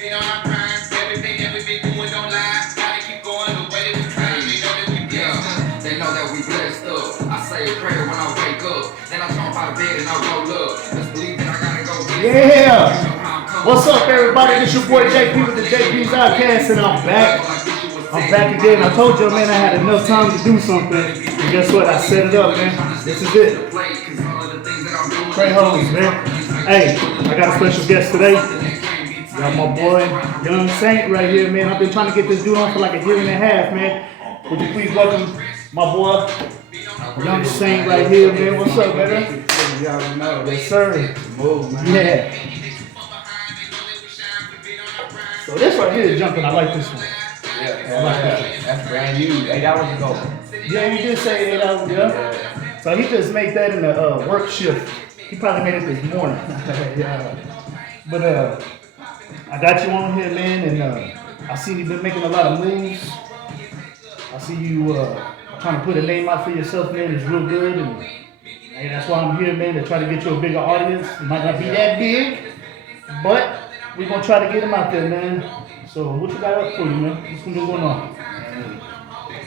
They know that we blessed up. I say a prayer when I wake up. Then I jump out of bed and I roll up. Just believe that I gotta go. Yeah. What's up, everybody? This your boy JP with the ODDKAST, and I'm back. I'm back again. I told you, man, I had enough time to do something. And guess what? I set it up, man. This is it. Trey Holmes, man. Hey, I got a special guest today. Got my boy, Young Saint, right here, man. I've been trying to get this dude on for like a year and a half, man. Would you please welcome my boy, Young Saint, right here, man. What's up, man? You already know. Yes, sir. Move, man. Yeah. So this right here is jumping. I like this one. Yeah. That's brand new. 8 hours ago. Yeah, you did say 8 hours ago. Yeah. So he just made that in the work shift. He probably made it this morning. Yeah. But I got you on here, man, and I see you've been making a lot of moves. I see you trying to put a name out for yourself, man. It's real good, and hey, that's why I'm here, man, to try to get you a bigger audience. It might not be that big, but we're gonna try to get him out there, man. So what you got up for you, man? What's been going on?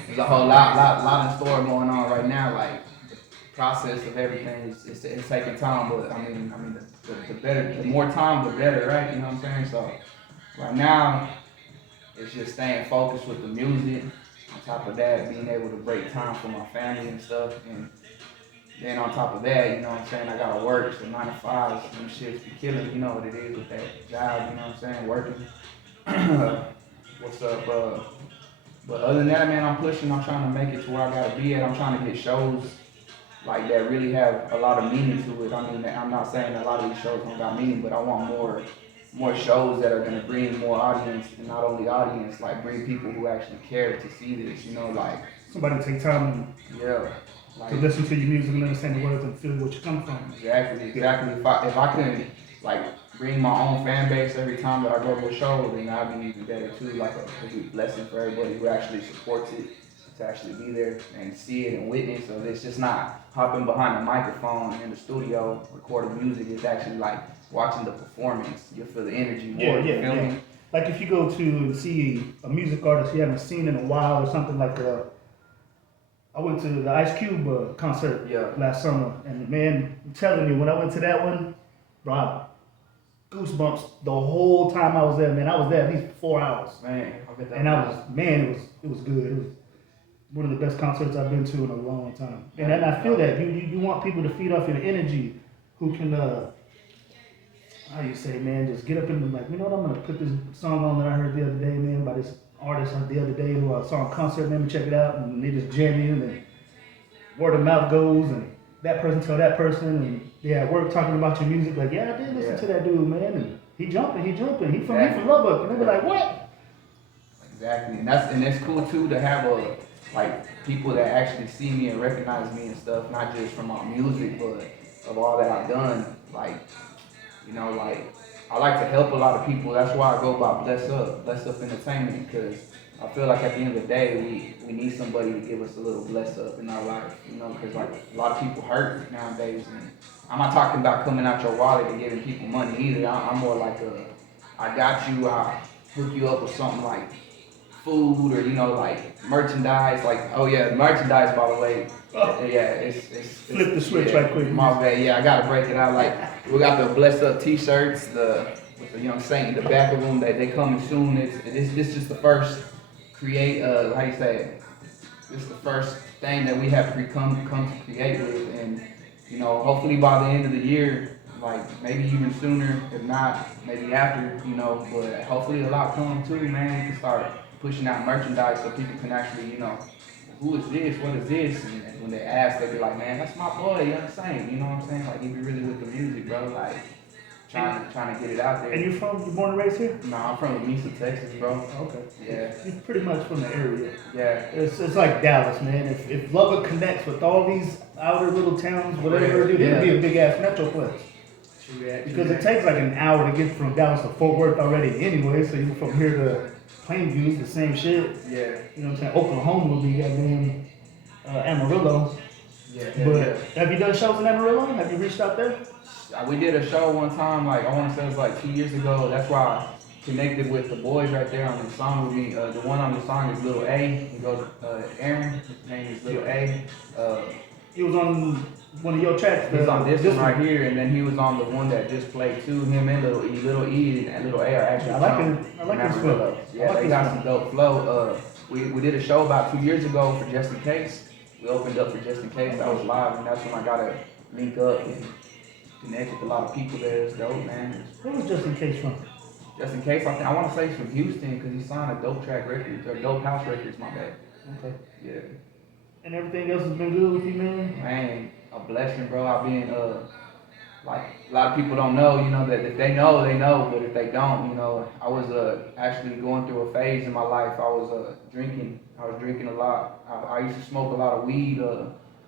There's a whole lot in store going on right now. Like the process of everything is taking time, but I mean the better, the more time, the better, right? You know what I'm saying? So right now, it's just staying focused with the music. On top of that, being able to break time for my family and stuff, and then on top of that, you know what I'm saying, I gotta work, so 9 to 5, some shits be killing, you know what it is with that job, you know what I'm saying, working. What's up, but other than that, man, I'm pushing, I'm trying to make it to where I gotta be at. I'm trying to get shows like that really have a lot of meaning to it. I mean, I'm not saying a lot of these shows don't got meaning, but I want more shows that are gonna bring more audience, and not only audience, like bring people who actually care to see this, you know, like somebody take time like, to listen to your music and understand the words and feel what you're coming from. Exactly. If I can like bring my own fan base every time that I go to a show, then that'd be even better too. Like a blessing for everybody who actually supports it, to actually be there and see it and witness. So it's just not hopping behind a microphone in the studio recording music. It's actually like watching the performance. You'll feel the energy more. Yeah. Like if you go to see a music artist you haven't seen in a while or something like I went to the Ice Cube concert last summer, and man, I'm telling you, when I went to that one, bro, goosebumps the whole time I was there, man. I was there at least 4 hours. Man, and it was good. It was one of the best concerts I've been to in a long time. And then I feel that you want people to feed off your energy, who can how you say, man, just get up and be like, you know what, I'm gonna put this song on that I heard the other day, man, by this artist the other day who I saw in concert, let me check it out, and they just jam in, and word of mouth goes, and that person tell that person, and yeah, at work talking about your music, like, yeah, I did listen to that dude, man, and he jumping, he from Lubbock, and they be like, what? Exactly, and it's cool too to have like people that actually see me and recognize me and stuff, not just from my music, but of all that I've done. Like, you know, like I like to help a lot of people. That's why I go by Bless Up Entertainment, because I feel like at the end of the day, we need somebody to give us a little bless up in our life, you know, because like a lot of people hurt nowadays, and I'm not talking about coming out your wallet and giving people money either. I'm more like I got you, I'll hook you up with something like food, or you know, like merchandise, like merchandise, by the way. It's flip the switch right quick. My bad, I gotta break it out. Like we got the Bless Up t-shirts, with the Young Saint in the back of them, that they coming soon. This just the first how you say it? This is the first thing that we have come to create with, and you know, hopefully by the end of the year, like maybe even sooner, if not maybe after, you know, but hopefully a lot come too, man. We can start pushing out merchandise so people can actually, you know, who is this? What is this? And when they ask, they be like, man, that's my boy, Young Saint. You know what I'm saying? Like, he be really with the music, bro. Like, trying to get it out there. And you born and raised here? No, I'm from Mesa, Texas, bro. Okay. Yeah. You're pretty much from the area. Yeah. It's like Dallas, man. If Lubbock connects with all these outer little towns, whatever it is, it'll be a big ass metroplex. Because it takes like an hour to get from Dallas to Fort Worth already anyway, so you from here to Plainview's the same shit. Yeah. You know what I'm saying? Oklahoma would be goddamn Amarillo. But have you done shows in Amarillo? Have you reached out there? We did a show one time, like I want to say it was like 2 years ago. That's why connected with the boys right there on the song with me. The one on the song is Little A. He goes, Aaron. His name is Little A. He was on one of your tracks. He's on this one right here, and then he was on the one that just played too. Him and Little E and Little A are actually. I like his flow. Yeah, they got some dope flow. We did a show about 2 years ago for Just In Case. We opened up for Just In Case. That was live, and that's when I got to link up and connect with a lot of people there. It's dope, man. Where was Just In Case from? Just In Case, I want to say he's from Houston because he signed a Dope Track Records or Dope House Records. My bad. Okay. Yeah. And everything else has been good with you, man? Man, a blessing, bro. I've been, like, a lot of people don't know, you know, that if they know, they know, but if they don't, you know, I was actually going through a phase in my life. I was drinking. I was drinking a lot. I used to smoke a lot of weed.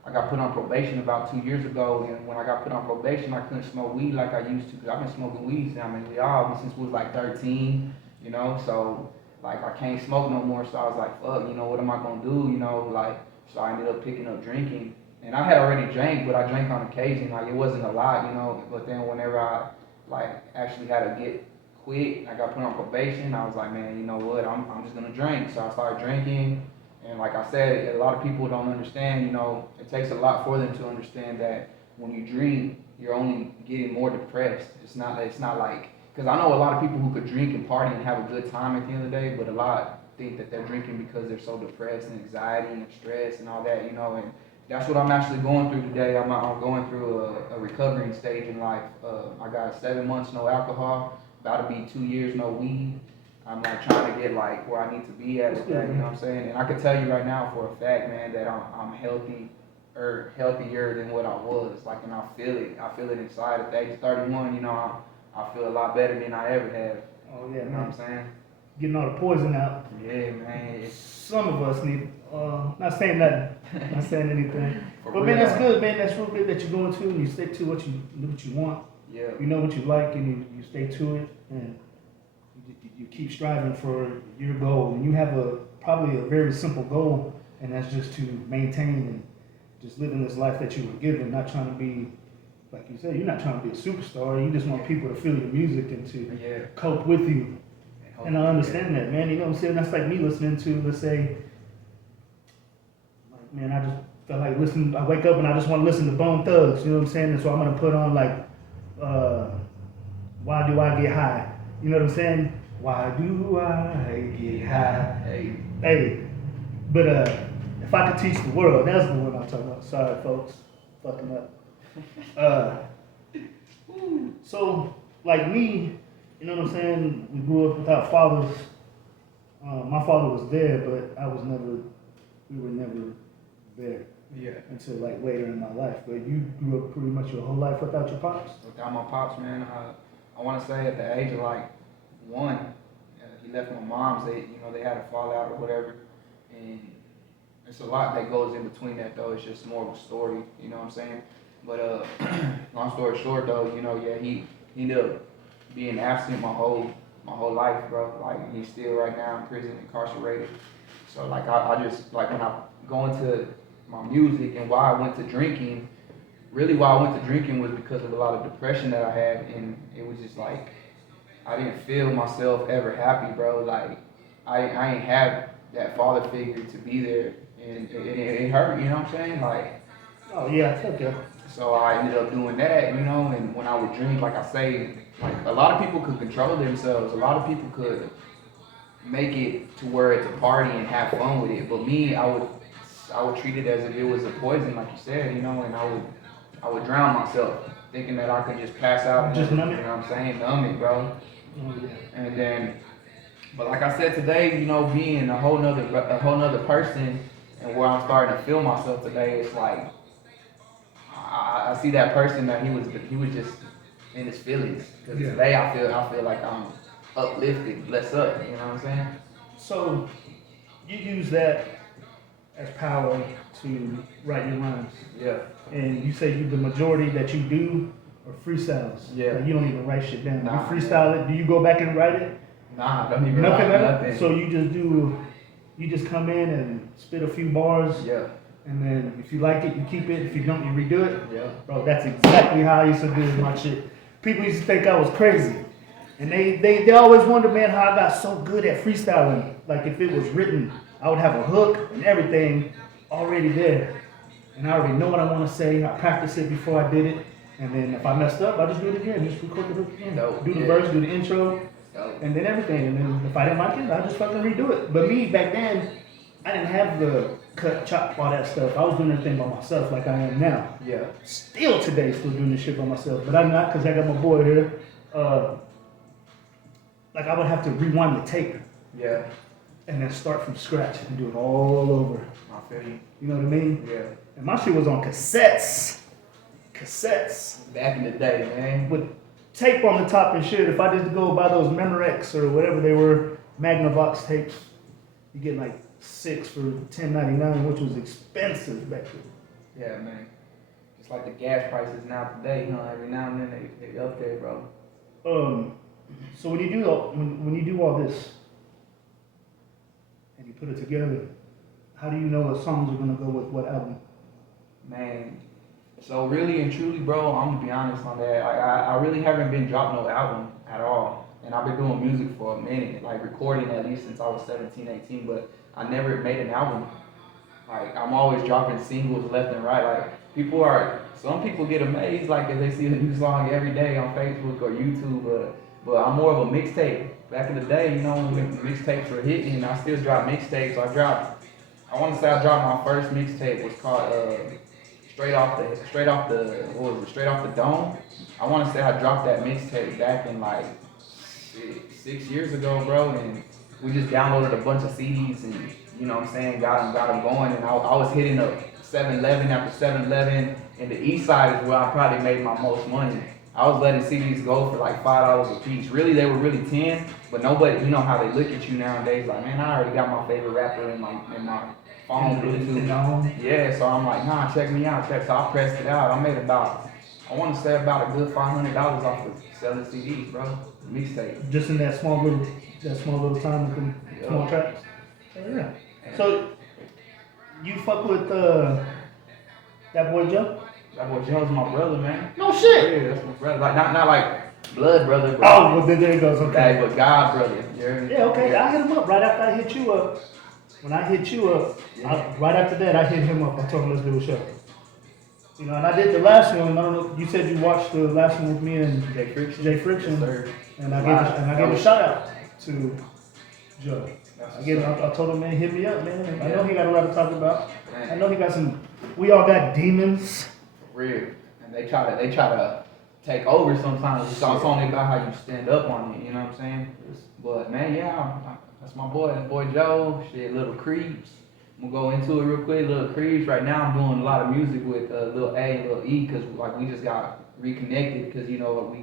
I got put on probation about 2 years ago, and when I got put on probation, I couldn't smoke weed like I used to, because I've been smoking weed since we was like 13, you know, so, like, I can't smoke no more, so I was like, fuck, you know, what am I gonna do, you know, like, so I ended up picking up drinking, and I had already drank, but I drank on occasion, like, it wasn't a lot, you know, but then whenever I, like, actually had to get quit, I got put on probation, I was like, man, you know what, I'm just gonna drink, so I started drinking. And like I said, a lot of people don't understand, you know, it takes a lot for them to understand that when you drink, you're only getting more depressed. It's not like, because I know a lot of people who could drink and party and have a good time at the end of the day, but a lot think that they're drinking because they're so depressed and anxiety and stress and all that, you know, and that's what I'm actually going through today. I'm going through a recovering stage in life. I got 7 months no alcohol, about to be 2 years no weed. I'm like trying to get like where I need to be at with that, you know what I'm saying? And I can tell you right now for a fact, man, that I'm healthier than what I was. Like, and I feel it inside. At the age of 31, you know, I feel a lot better than I ever have. Oh yeah, you know what I'm saying? Getting all the poison out. Yeah, man. Some of us need. Not saying nothing. Not saying anything. But real, man, that's good, man. That's real good that you're going to and you stick to what you want. Yeah. You know what you like and you stay to it and you keep striving for your goal. And you have probably a very simple goal, and that's just to maintain and just living this life that you were given. Not trying to be, like you said, you're not trying to be a superstar. You just want people to feel your music and to cope with you. And I understand that, man. You know what I'm saying? That's like me listening to, let's say, like, man, I just felt like listening. I wake up and I just want to listen to Bone Thugs. You know what I'm saying? And so I'm gonna put on like, Why Do I Get High? You know what I'm saying? Why do I get high? Hey. But if I could teach the world, that's the one I'm talking about. Sorry, folks, fucking up. So, like me, you know what I'm saying? We grew up without fathers. My father was there, but we were never there. Yeah. Until like later in my life. But you grew up pretty much your whole life without your pops? Without my pops, man. I want to say at the age of like 1, he left my mom's. They had a fallout or whatever. And it's a lot that goes in between that though. It's just more of a story, you know what I'm saying? But long story short though, you know, yeah, he ended up being absent my whole life, bro. Like, he's still right now in prison, incarcerated. So like I just, like, when I go into my music and why I went to drinking, really why I went to drinking was because of a lot of depression that I had, and it was just like, I didn't feel myself ever happy, bro. Like, I ain't have that father figure to be there, and it hurt, you know what I'm saying? Like, oh yeah, okay. So I ended up doing that, you know, and when I would drink, like I say, like, a lot of people could control themselves. A lot of people could make it to where it's a party and have fun with it. But me, I would treat it as if it was a poison, like you said, you know, and I would drown myself, thinking that I could just pass out and just numb it. You know what I'm saying? Numb it, bro. Oh, yeah. And then, but like I said today, you know, being a whole nother person, and where I'm starting to feel myself today, it's like, I see that person that he was just in his feelings. Because today I feel like I'm uplifted, blessed up. You know what I'm saying? So you use that as power to write your rhymes. Yeah. And you say the majority that you do are freestyles. Yeah. Like, you don't even write shit down. Nah, you freestyle it. Do you go back and write it? Nah, I don't even write nothing. So you just come in and spit a few bars. Yeah. And then if you like it, you keep it. If you don't, you redo it. Yeah. Bro, that's exactly how I used to do my shit. People used to think I was crazy. And they always wonder, man, how I got so good at freestyling. Like if it was written, I would have a hook and everything already there. And I already know what I want to say. I practiced it before I did it. And then if I messed up, I just do it again. Just record the hook again. Do the verse, do the intro, and then everything. And then if I didn't like it, I just fucking redo it. But me, back then, I didn't have the cut, chop, all that stuff. I was doing everything by myself like I am now. Yeah. Still today, still doing this shit by myself. But I'm not, because I got my boy here. Like I would have to rewind the tape. Yeah. And then start from scratch and do it all over. I feel you. You know what I mean? Yeah. And my shit was on cassettes. Back in the day, man. With tape on the top and shit. If I just go buy those Memorex or whatever they were, Magnavox tapes, you get like 6 for $10.99, which was expensive back then. Yeah, man. Just like the gas prices now today, huh? Every now and then they up there, bro. So when you do all this and you put it together, how do you know what songs are gonna go with what album? Man, so really and truly, bro, I'm gonna be honest on that. I really haven't been dropping no album at all. And I've been doing music for a minute, like recording at least since I was 17, 18, but I never made an album. Like, I'm always dropping singles left and right. Like, some people get amazed, like, if they see a new song every day on Facebook or YouTube, but I'm more of a mixtape. Back in the day, you know, when mixtapes were hitting, and I still drop mixtapes. I want to say I dropped my first mixtape, was called Straight off the Dome. I want to say I dropped that mixtape back in like 6 years ago, bro, and we just downloaded a bunch of CDs and, you know what I'm saying, got them going, and I was hitting up 7-Eleven after 7-Eleven, and the east side is where I probably made my most money. I was letting CDs go for like $5 a piece. Really, they were really 10, but nobody, you know how they look at you nowadays, like, man, I already got my favorite rapper in my phone, Bluetooth. Yeah, so I'm like, nah, check me out. So I pressed it out. I made I want to say about a good $500 off of selling CDs, bro. Mixtape. Just in that small little time with them small tracks. Yeah. So you fuck with that boy Joe? That boy Joe's my brother, man. No shit. Yeah, that's my brother. Like not like blood brother, but oh, well then there it goes. Okay. But God brother. Yeah, okay. Yeah. I hit him up right after I hit you up. When I hit you up, right after that, I hit him up. I told him let's do a show. You know, and I did the last one. I don't know. You said you watched the last one with me and Jay Friction. Yes, and I gave a shout out to Joe. I told him, man, hit me up, man. I know he got a lot to talk about. Man. I know he got some. We all got demons. Real, and they try to take over sometimes. It's only about how you stand up on it. You know what I'm saying? But man, yeah. That's my boy Joe. Shit, Little Creeps. I'm gonna go into it real quick. Little Creeps. Right now, I'm doing a lot of music with Lil A and Lil E, because like we just got reconnected. Because you know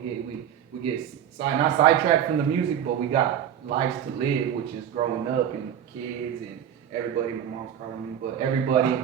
we get not sidetracked from the music, but we got lives to live, which is growing up and kids and everybody. My mom's calling me, but everybody.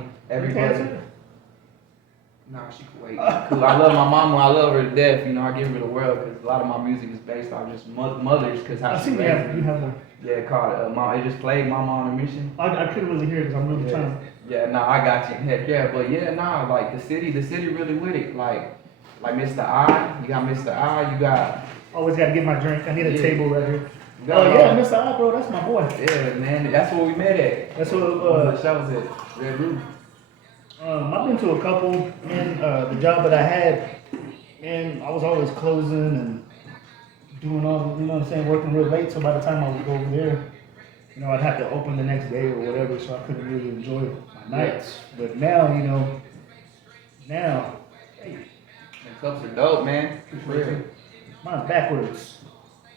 Nah, she can wait. Cool. I love my mama. I love her to death. You know, I give her the world, because a lot of my music is based on just mothers. Because how she raised me. You have one. Yeah, called Mom. It just played Mama on a Mission. I couldn't really hear it because I'm really trying. Yeah, nah, I got you. Heck yeah, but yeah, nah, like the city really with it. Like Mr. I, you got Mr. I, you got. Always got to get my drink. I need a table right here. Oh yeah, Mr. I, bro, that's my boy. Yeah, man, that's where we met at. That's what the show was at Red Roof. I've been to a couple, and the job that I had, and I was always closing and doing all, you know what I'm saying, working real late. So by the time I would go over there, you know, I'd have to open the next day or whatever, so I couldn't really enjoy my nights. But now, you know, hey. The cups are dope, man. Real. Mine's backwards.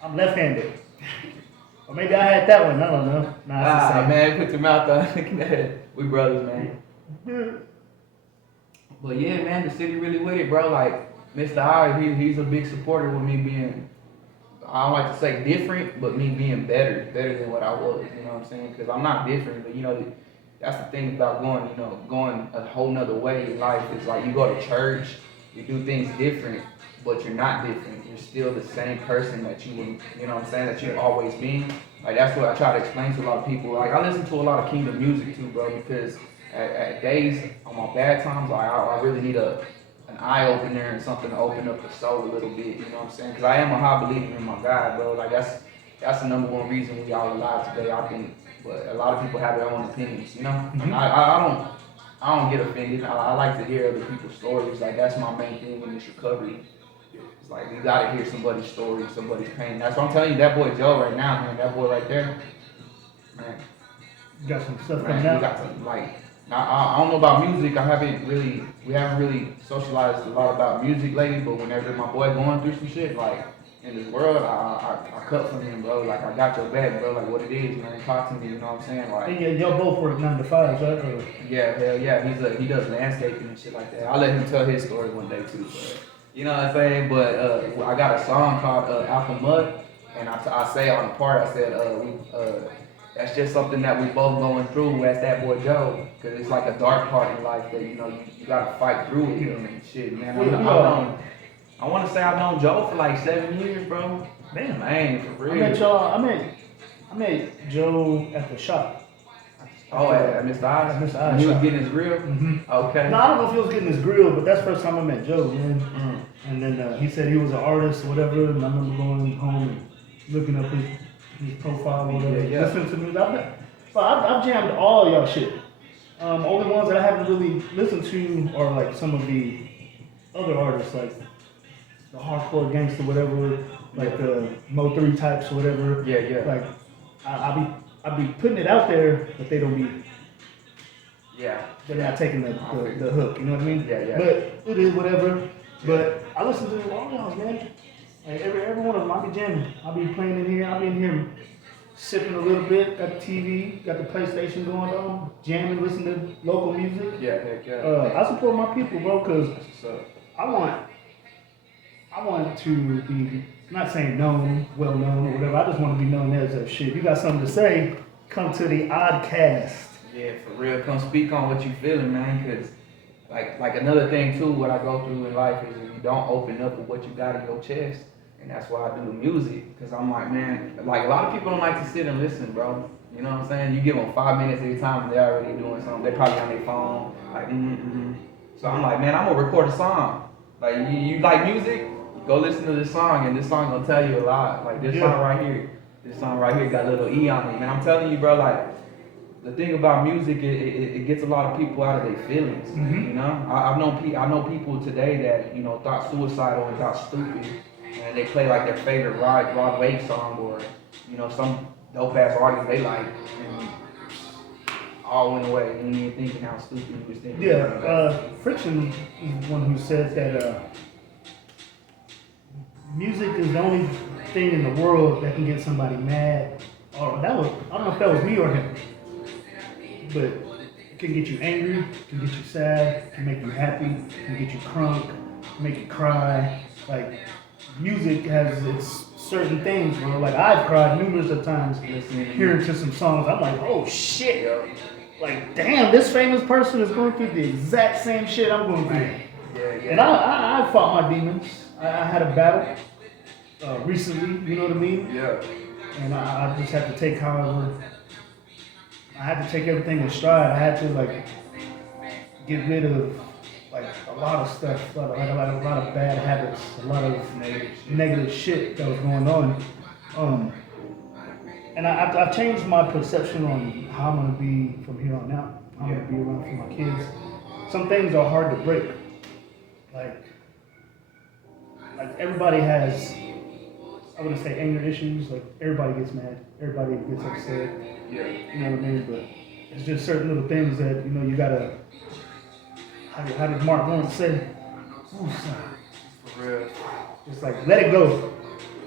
I'm left-handed. Or maybe I had that one, I don't know. Nah, it's the same. Man, put your mouth on. We brothers, man. Yeah. But yeah, man, the city really with it, bro. Like, Mr. I, he's a big supporter with me being, I don't like to say different, but me being better than what I was, you know what I'm saying? Because I'm not different, but you know, that's the thing about going a whole nother way in life. It's like you go to church, you do things different, but you're not different. You're still the same person that you know what I'm saying, that you've always been. Like, that's what I try to explain to a lot of people. Like, I listen to a lot of Kingdom music too, bro, because at days, on my bad times, like, I really need a an eye opener and something to open up the soul a little bit. You know what I'm saying? Because I am a high believer in my God, bro. Like that's the number one reason we all alive today, I think. But a lot of people have their own opinions, you know. Mm-hmm. And I don't get offended. I like to hear other people's stories. Like that's my main thing in this recovery. It's like you gotta hear somebody's story, somebody's pain. That's what I'm telling you. That boy Joe right now, man. That boy right there, man. You got some stuff Man, coming we out. got to like. I don't know about music. We haven't really socialized a lot about music lately. But whenever my boy going through some shit, like in this world, I cut from him, bro. Like I got your back, bro. Like what it is, man. Talk to me, you know what I'm saying? Like And yeah, y'all both work 9 to 5, right? Or, yeah, hell yeah. He does landscaping and shit like that. I'll let him tell his story one day too. But, you know what I'm saying? But I got a song called Alpha Mud, and I say on the part, I said that's just something that we both going through as that boy Joe, because it's like a dark part in life that you gotta fight through it and shit, man. I want to say I've known Joe for like 7 years, bro. damn. Man, for real. I met Joe at the shop. Oh, at Mr. Oz? At Mr. Oz He was shop. getting his grill? Mm-hmm. Okay. No, I don't know if he was getting his grill, but that's the first time I met Joe, man. And then he said he was an artist or whatever, and I remember going home and looking up his profile or whatever, Yeah. listening to music. I've jammed all y'all shit. Only ones that I haven't really listened to are like some of the other artists, like the hardcore gangster, whatever, like the Mo 3 types or whatever. Yeah. Like I be putting it out there, but they don't be. Yeah. They're not taking the hook, you know what I mean? Yeah. But it is whatever. But I listen to all y'all, man. Like every one of them, I be jamming. I be playing in here. I be in here sipping a little bit. Got the TV, got the PlayStation going on, jamming, listening to local music. Yeah, heck yeah. I support my people, bro, because That's what's up. I want to be, not saying known, well known or whatever. I just want to be known as a shit. You got something to say? Come to the ODDKAST. Yeah, for real. Come speak on what you feeling, man. Cause like another thing too, what I go through in life is if you don't open up with what you got in your chest, and that's why I do the music. Cause I'm like, man, like a lot of people don't like to sit and listen, bro. You know what I'm saying? You give them 5 minutes at a time, and they're already doing something. They probably on their phone, like So I'm like, man, I'm gonna record a song. Like you like music? Go listen to this song, and this song gonna tell you a lot. Like this song right here got a little E on it, man. I'm telling you, bro, like. The thing about music, it gets a lot of people out of their feelings. Mm-hmm. You know, I know people today that thought suicidal and thought stupid, and they play like their favorite Rod Wave song or some dope ass artist they like, and all went away. You ain't even thinking how stupid you was thinking. Yeah, Friction is one who said that music is the only thing in the world that can get somebody mad. Or I don't know if that was me or him. But it can get you angry, it can get you sad, it can make you happy, it can get you crunk, make you cry. Like, music has its certain things, bro. Like, I've cried numerous of times hearing to some songs. I'm like, oh shit, yo. Like, damn, this famous person is going through the exact same shit I'm going through. Yeah. And I fought my demons. I had a battle recently, you know what I mean? Yeah. And I just had to take I had to take everything in stride. I had to get rid of a lot of stuff, a lot of bad habits, a lot of negative shit that was going on. And I've changed my perception on how I'm gonna be from here on out. How I'm gonna be around for my kids. Some things are hard to break. Like everybody has, I wouldn't say anger issues. Like everybody gets mad, everybody gets upset. Yeah. You know what I mean? But it's just certain little things that you gotta. How did Mark once say? For real. Just like let it go.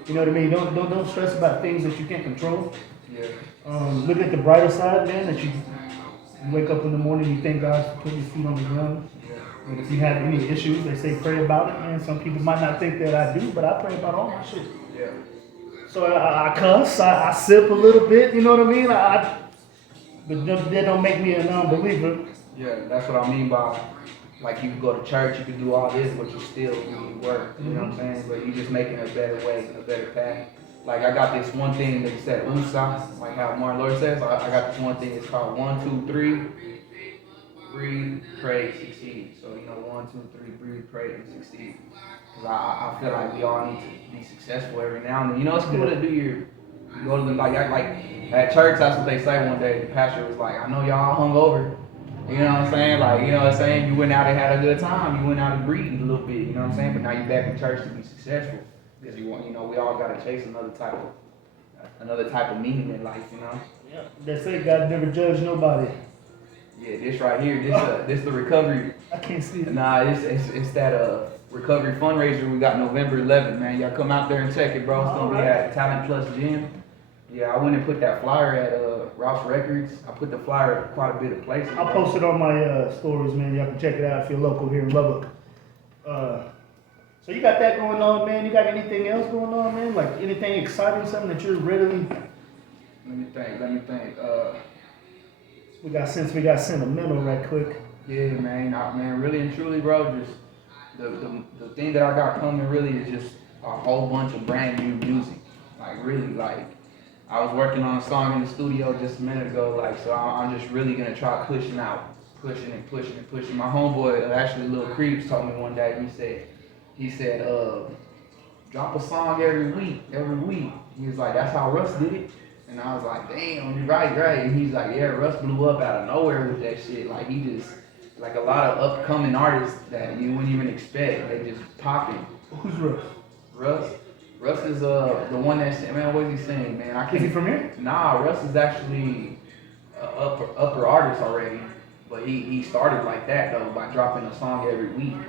You know what I mean? Don't stress about things that you can't control. Yeah. Look at the brighter side, man. That you wake up in the morning, you thank God for putting your feet on the ground. Yeah. And if you have any issues, they say pray about it, man. Some people might not think that I do, but I pray about all my shit. Yeah. So I cuss, I sip a little bit, you know what I mean? But that don't make me a non-believer. Yeah, that's what I mean by, like, you can go to church, you can do all this, but you still do the work, you know what I'm saying? But you're just making a better way, a better path. Like, I got this one thing that said USA, like how Martin Lord says, I got this one thing, it's called 1, 2, 3. breathe, pray, succeed. So, 1, 2, 3, breathe, pray, and succeed. Because I feel like we all need to be successful every now and then. It's cool to do you go to the, like at church, that's what they say one day. The pastor was like, I know y'all hungover. You know what I'm saying? Like, you went out and had a good time. You went out and breathed a little bit, you know what I'm saying? But now you're back in church to be successful. Because we all got to chase another type of meaning in life, Yeah. They say God never judge nobody. Yeah, this right here, this the recovery. I can't see it. Nah, it's that recovery fundraiser we got November 11th, man. Y'all come out there and check it, bro. It's gonna be at Talent Plus Gym. Yeah, I went and put that flyer at Rouse Records. I put the flyer at quite a bit of places. I'll post it on my stories, man. Y'all can check it out if you're local here in Lubbock. So you got that going on, man. You got anything else going on, man? Like anything exciting, something that you're readily? Let me think. We got sentimental right quick. Yeah, man, really and truly, bro. Just the thing that I got coming really is just a whole bunch of brand new music. I was working on a song in the studio just a minute ago, so I'm just really gonna try pushing. My homeboy, actually Lil Creeps, told me one day. He said, drop a song every week. He was like, that's how Russ did it. And I was like, damn, you're right. And he's like, yeah, Russ blew up out of nowhere with that shit. He just, a lot of upcoming artists that you wouldn't even expect, they just popping. Who's Russ? Russ is the one that's, man, what is he saying, man? Is he from here? Nah, Russ is actually an upper artist already. But he started like that, though, by dropping a song every week.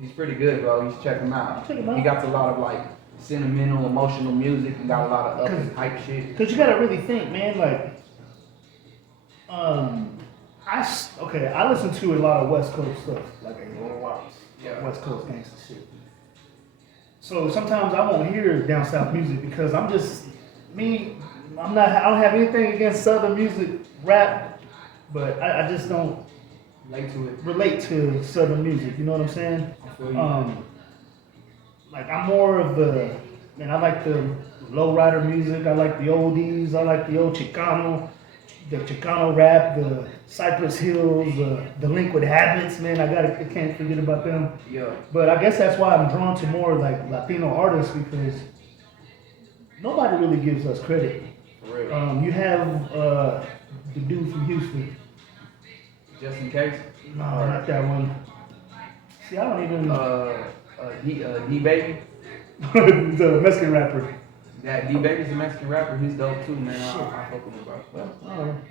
He's pretty good, bro. You should check him out. He got a lot of, sentimental, emotional music and got a lot of up and hype shit. Because you gotta really think, man, I listen to a lot of West Coast stuff, a lot of West Coast gangster shit. So sometimes I won't hear down south music because I don't have anything against southern music, rap, but I just don't relate to southern music, you know what I'm saying? I feel you. I'm more of I like the lowrider music, I like the oldies, I like the old Chicano, the Chicano rap, the Cypress Hills, the Delinquent Habits, man, I can't forget about them. Yeah. But I guess that's why I'm drawn to more Latino artists because nobody really gives us credit. For real. You have the dude from Houston. Just in case? No, not that one. See, I don't even... D-Baby? The Mexican rapper. Yeah, D-Baby's a Mexican rapper. He's dope too, man. I fuck with him, bro.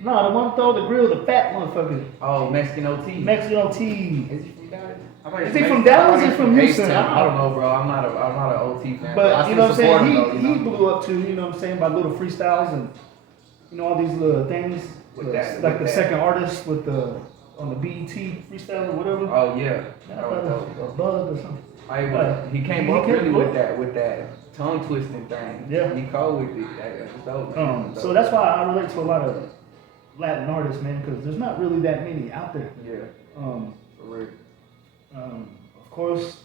No, the one with all the grill, the fat motherfucker. Oh, Mexican OT. Mexican OT. Is he from Dallas? Is he from Dallas or from Houston? I don't know, bro. I'm not an OT fan. But you know what I'm saying? He him, blew up too, you know what I'm saying, by little freestyles and all these little things. The second artist with on the BET freestyle or whatever. Oh yeah. A bug or something. He came up really with that tongue twisting thing. Yeah. He cold with it. That's dope. So that's why I relate to a lot of Latin artists, man, because there's not really that many out there. Yeah. For real. Of course,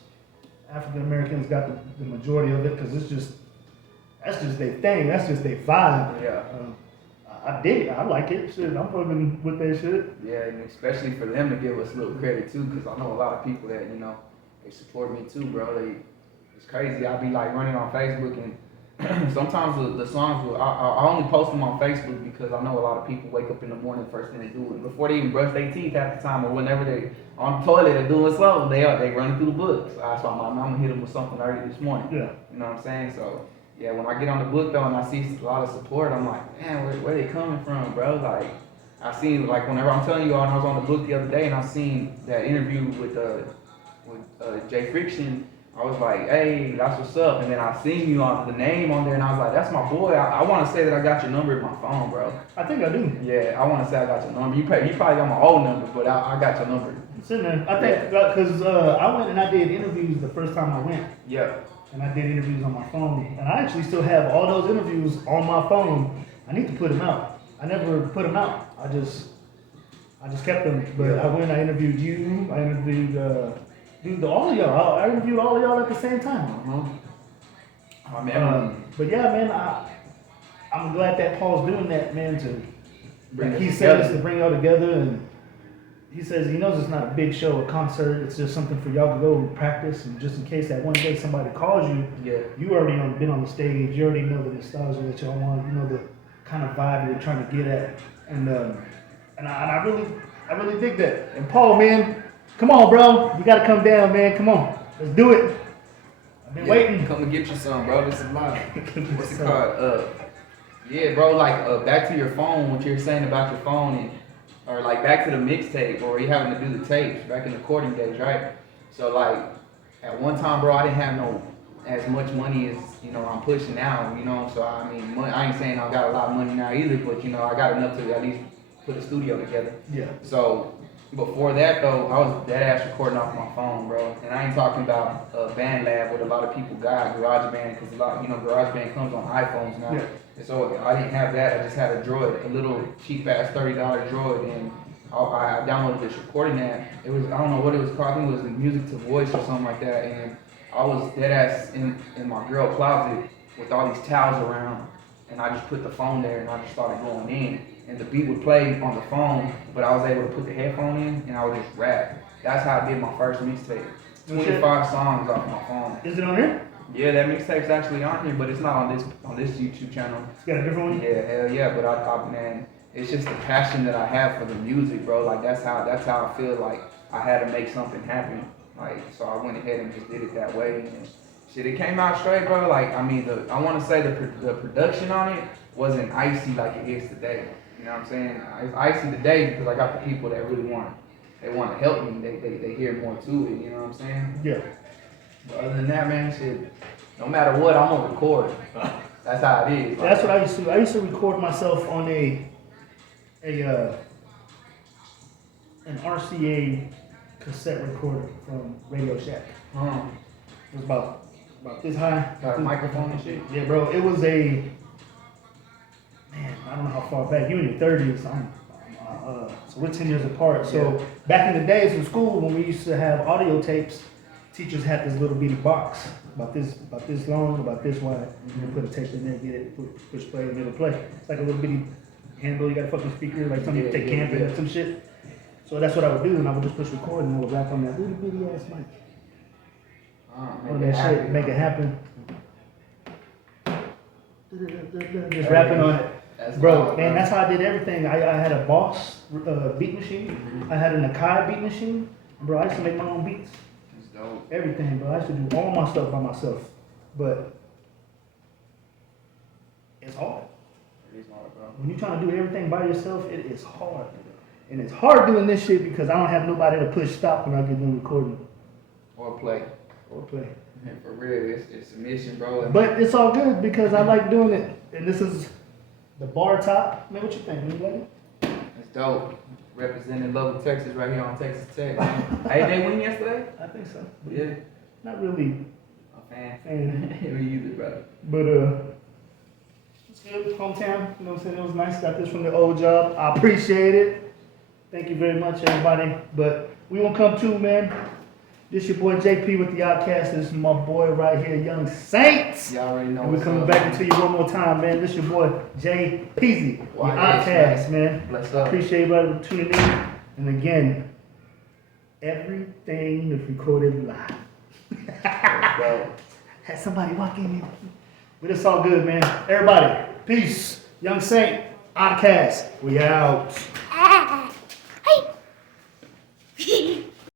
African Americans got the majority of it because that's just their thing. That's just their vibe. Yeah. I dig it. I like it. Shit, I'm fucking with that shit. Yeah, and especially for them to give us a little credit too, because I know a lot of people that they support me too, bro. It's crazy. I'll be running on Facebook and sometimes the songs I only post them on Facebook because I know a lot of people wake up in the morning first thing they do it before they even brush their teeth half the time or whenever they on the toilet or doing something they running through the books. So that's why I'm gonna hit them with something early this morning. Yeah. You know what I'm saying? So yeah, when I get on the book though and I see a lot of support, I'm like, man, where they coming from, bro? I seen whenever I'm telling you all, and I was on the book the other day and I seen that interview with Jay Friction. I was like, hey, that's what's up. And then I seen you on the name on there, and I was like, that's my boy. I want to say that I got your number in my phone, bro. I think I do. Yeah, I want to say I got your number. You probably got my old number, but I got your number. It's in there. I think because I went and I did interviews the first time I went. Yeah. And I did interviews on my phone, and I actually still have all those interviews on my phone. I need to put them out. I never put them out. I just kept them. But I went. I interviewed you. I interviewed. All of y'all. I interviewed all of y'all at the same time. Oh, man. But yeah, man, I'm glad that Paul's doing that, man. To bring he said us to bring y'all together, and he says he knows it's not a big show, a concert. It's just something for y'all to go practice, and just in case that one day somebody calls you, Yeah. you already been on the stage. You already know the nostalgia that y'all want. You know the kind of vibe you're trying to get at, and I really dig that. And Paul, man, come on, bro, you gotta come down, man. Come on, let's do it. I've been waiting. Come and get you some, bro. This is live. What's it So, called? Yeah, bro. Like, back to your phone. What you're saying about your phone, and or like back to the mixtape, or you having to do the tapes back in the recording days, right? So like, at one time, bro, I didn't have no as much money as I'm pushing now. So I mean, money, I ain't saying I got a lot of money now either, but I got enough to at least put a studio together. yeah. So before that though, I was dead ass recording off my phone, bro. And I ain't talking about Band Lab, what a lot of people got, GarageBand, because a lot, GarageBand comes on iPhones now. Yeah. And so I didn't have that. I just had a Droid, a little cheap ass $30 Droid, and I downloaded this recording app. It was, I don't know what it was called. I think it was Music to Voice or something like that. And I was dead ass in my girl closet with all these towels around, and I just put the phone there and I just started going in. And the beat would play on the phone, but I was able to put the headphone in and I would just rap. That's how I did my first mixtape. 25 songs off my phone. Is it on there? Yeah, that mixtape's actually on here, but it's not on this YouTube channel. It's got a different one. Yeah, hell yeah, but I man, it's just the passion that I have for the music, bro. Like that's how I feel like I had to make something happen. Like so I went ahead and just did it that way, and shit, it came out straight, bro. Like I mean, I want to say the production on it wasn't icy like it is today. You know what I'm saying? It's icy today because I got the people that really want to help me. They hear more to it. You know what I'm saying? Yeah. But other than that, man, shit. No matter what, I'm gonna record. That's how it is. That's what I used to do. I used to record myself on an RCA cassette recorder from Radio Shack. It was about this high. Got a microphone and shit. Yeah, bro. It was man, I don't know how far back. You in your 30s. So we're 10 years apart. So back in the days in school when we used to have audio tapes, teachers had this little bitty box about this long, about this wide. You put a tape in there, get it, push play, and it'll play. It's like a little bitty handle. You got a fucking speaker, like something you take camping or some shit. So that's what I would do, and I would just push record, and I would rap on that little bitty ass mic. On that shit, make it happen. Just rapping on it. Bro, man, that's how I did everything. I had a Boss beat machine. I had an Akai beat machine. Bro, I used to make my own beats. That's dope. Everything, bro. I used to do all my stuff by myself. But it's hard. It is hard, bro. When you're trying to do everything by yourself, it is hard. And it's hard doing this shit because I don't have nobody to push stop when I get done recording. Or play. Man, for real, it's a mission, bro. But it's all good because I like doing it. And this is the bar top. Man, what you think? You like it? It's dope. Representing Lubbock, Texas, right here on Texas Tech. Hey, they win yesterday? I think so. Yeah. Not really A fan. fan. Me either, bro. But it's good. Hometown. You know what I'm saying? It was nice. Got this from the old job. I appreciate it. Thank you very much, everybody. But we gonna come to, man. This your boy JP with the ODDKAST. This is my boy right here, Young Saints. Y'all already know. And we're coming back into you one more time, man. This your boy Jay Peasy, the ODDKAST, man. Bless up. Appreciate everybody for tuning in. And again, everything is recorded live. Had somebody walk in here. But it's all good, man. Everybody, peace. Young Saint, ODDKAST. We out.